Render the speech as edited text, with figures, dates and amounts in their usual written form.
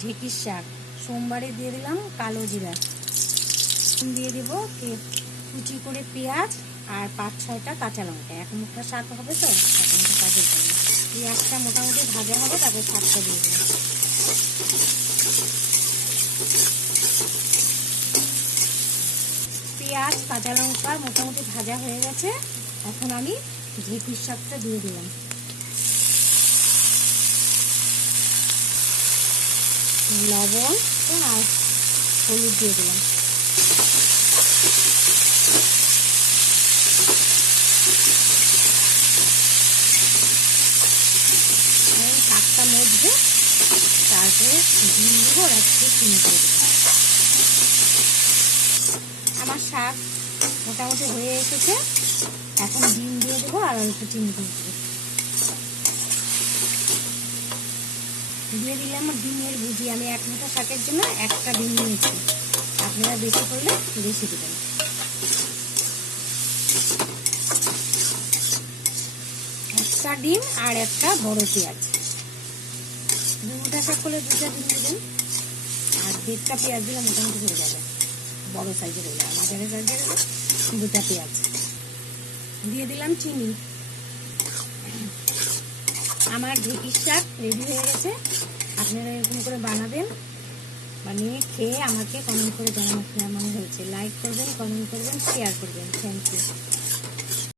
ঢেঁকির শাক। সোমবারে দিয়ে দিলাম কালো জিরা, দিয়ে দেবো কুচি করে পেঁয়াজ আর 5-6টা কাঁচা লঙ্কা। 1 মুঠা শাক হবে তো, 1 মুঠা শাকের জন্য পেঁয়াজটা মোটামুটি ভাজা হবে, তারপর শাকটা দিয়ে দেবো। পেঁয়াজ কাঁচা লঙ্কা মোটামুটি ভাজা হয়ে গেছে। এখন আমি ঢেঁকির শাকটা দিয়ে দিলাম। লবণ আর হলুদ দিয়ে দিলাম। শাকটা মধ্যে তারপরে ডিম দেবো আর একটু চিনি করে দেবো। আমার শাক মোটামুটি হয়ে এসেছে, এখন ডিম দিয়ে দেবো আর একটু চিনি করে দেবো। দিয়ে দিলাম ডিমের ভুজি। আমি 1 মুঠা শাকের জন্য 1টা ডিম নিয়েছি, আপনারা বেশি করলে বেশি দেবেন। একটা ডিম আর একটা বড় পেঁয়াজ। 2 মুঠা শাক করলে 2টা ডিম দেবেন, আর 1.5টা পেঁয়াজ দিলে মোটামুটি হয়ে যাবে। বড় সাইজের হয়ে যাবে, মাঝারি সাইজের 2টা পেঁয়াজ দিয়ে দিলাম। চিনি। আমার ঢেঁকির শাক রেডি হয়ে গেছে। আপনারা এরকম করে বানাবেন, বানিয়ে খেয়ে আমাকে কমেন্ট করে জানানো কেমন হয়েছে। লাইক করবেন, কমেন্ট করবেন, শেয়ার করবেন। Thank you.